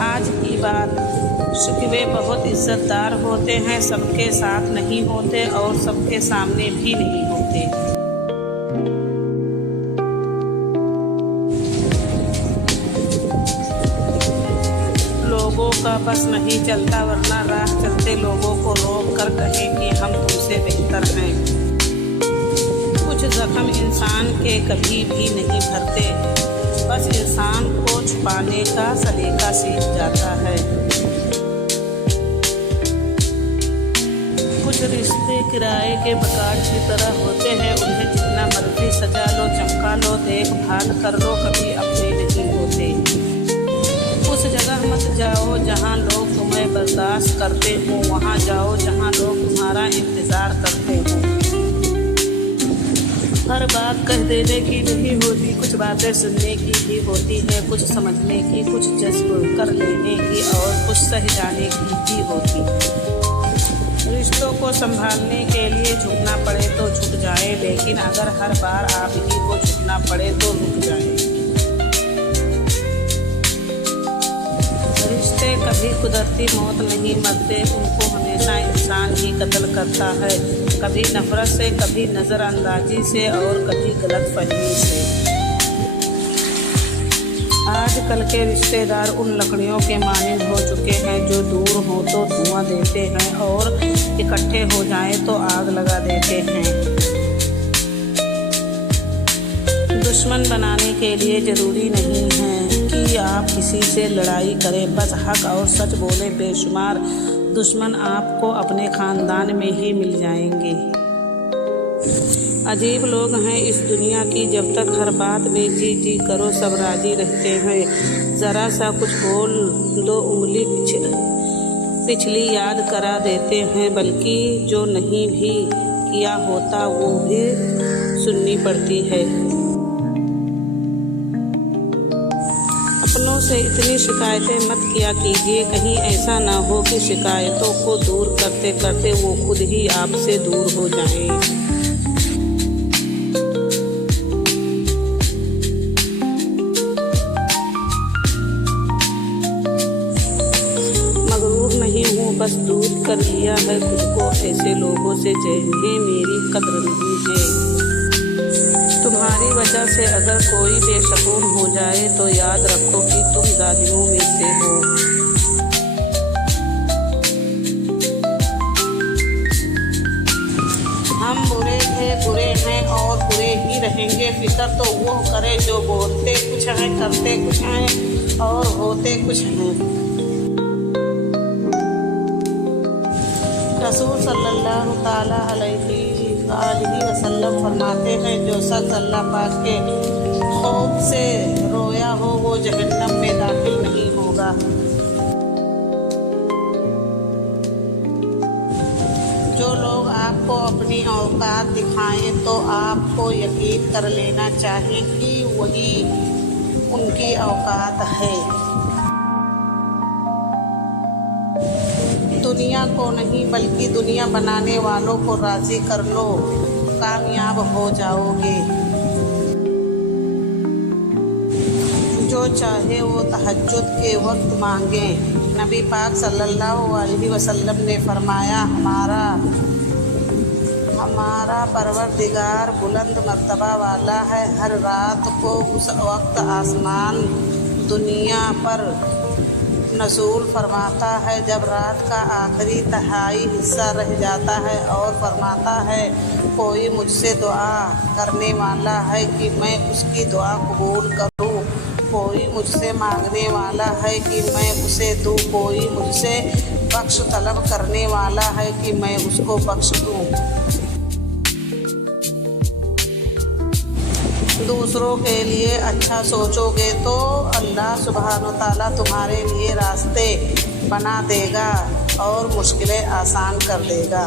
آج کی بات، شکوے بہت عزتدار ہوتے ہیں، سب کے ساتھ نہیں ہوتے اور سب کے سامنے بھی نہیں ہوتے۔ لوگوں کا بس نہیں چلتا، ورنہ راہ چلتے لوگوں کو روک کر کہیں کہ ہم تم سے بہتر ہیں۔ کچھ زخم انسان کے کبھی بھی نہیں بھرتے، بس انسان کو چھپانے کا سلیقہ سیکھ جاتا ہے۔ کچھ رشتے کرائے کے مکان کی طرح ہوتے ہیں، انہیں جتنا مرضی سجا لو، چمکا لو، دیکھ بھال کر لو، کبھی اپنے نہیں ہوتے۔ اس جگہ مت جاؤ جہاں لوگ تمہیں برداشت کرتے ہوں، وہاں جاؤ جہاں لوگ تمہارا انتظار کرتے ہوں۔ ہر بات کہہ دینے کی نہیں ہوتی، کچھ باتیں سننے کی بھی ہوتی ہے، کچھ سمجھنے کی، کچھ جذب کر لینے کی اور کچھ سہ جانے کی بھی ہوتی۔ رشتوں کو سنبھالنے کے لیے جھکنا پڑے تو جھک جائیں، لیکن اگر ہر بار آپ ہی کو جھکنا پڑے تو رک جائیں۔ رشتے کبھی قدرتی موت نہیں مرتے، ان کو ہمیشہ انسان ہی قتل کرتا ہے، کبھی نفرت سے، کبھی نظر اندازی سے اور کبھی غلط فہمی سے۔ آج کل کے رشتے دار ان لکڑیوں کے مانند ہو چکے ہیں جو دور ہوں تو دھواں دیتے ہیں اور اکٹھے ہو جائیں تو آگ لگا دیتے ہیں۔ دشمن بنانے کے لیے ضروری نہیں ہے کہ آپ کسی سے لڑائی کریں، بس حق اور سچ بولے، بے شمار دشمن آپ کو اپنے خاندان میں ہی مل جائیں گے۔ عجیب لوگ ہیں اس دنیا کی، جب تک ہر بات میں جی جی کرو سب راضی رہتے ہیں، ذرا سا کچھ بول دو انگلی پچھلی یاد کرا دیتے ہیں، بلکہ جو نہیں بھی کیا ہوتا وہ بھی سننی پڑتی ہے۔ اپنوں سے اتنی شکایتیں مت کیا کیجیے، کہیں ایسا نہ ہو کہ شکایتوں کو دور کرتے کرتے وہ خود ہی آپ سے دور ہو جائیں۔ مغرور نہیں ہوں، بس دور کر لیا ہے خود کو ایسے لوگوں سے جنہیں میری قدر نہیں ہے۔ تمہاری وجہ سے اگر کوئی بے سکون ہو جائے تو یاد رکھو کہ تم ظالموں میں سے ہو۔ ہم برے تھے، برے ہیں اور برے ہی رہیں گے، فکر تو وہ کرے جو بولتے کچھ ہیں، کرتے کچھ ہیں اور ہوتے کچھ ہیں۔ رسول صلی اللہ تعالیٰ علیہ وآلہ وسلم فرماتے ہیں، جو شخص اللہ پاک کے خوف سے رویا ہو وہ جہنم میں داخل نہیں ہوگا۔ جو لوگ آپ کو اپنی اوقات دکھائیں تو آپ کو یقین کر لینا چاہیے کہ وہی ان کی اوقات ہے۔ دنیا کو نہیں بلکہ دنیا بنانے والوں کو راضی کر لو، کامیاب ہو جاؤ گے۔ جو چاہے وہ تہجد کے وقت مانگے۔ نبی پاک صلی اللہ علیہ وسلم نے فرمایا، ہمارا پروردگار بلند مرتبہ والا ہے، ہر رات کو اس وقت آسمان دنیا پر نزول فرماتا ہے جب رات کا آخری تہائی حصہ رہ جاتا ہے اور فرماتا ہے، کوئی مجھ سے دعا کرنے والا ہے کہ میں اس کی دعا قبول کروں، کوئی مجھ سے مانگنے والا ہے کہ میں اسے دوں، کوئی مجھ سے بخش طلب کرنے والا ہے کہ میں اس کو بخش دوں۔ دوسروں کے لیے اچھا سوچو گے تو اللہ سبحانہ و تعالیٰ تمہارے لیے راستے بنا دے گا اور مشکلیں آسان کر دے گا۔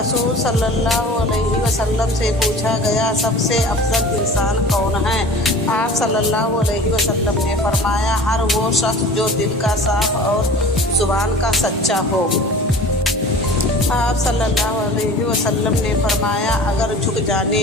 رسول صلی اللہ علیہ وسلم سے پوچھا گیا، سب سے افضل انسان کون ہے؟ آپ صلی اللہ علیہ وسلم نے فرمایا، ہر وہ شخص جو دل کا صاف اور زبان کا سچا ہو۔ آپ صلی اللہ علیہ وسلم نے فرمایا، اگر جھک جانے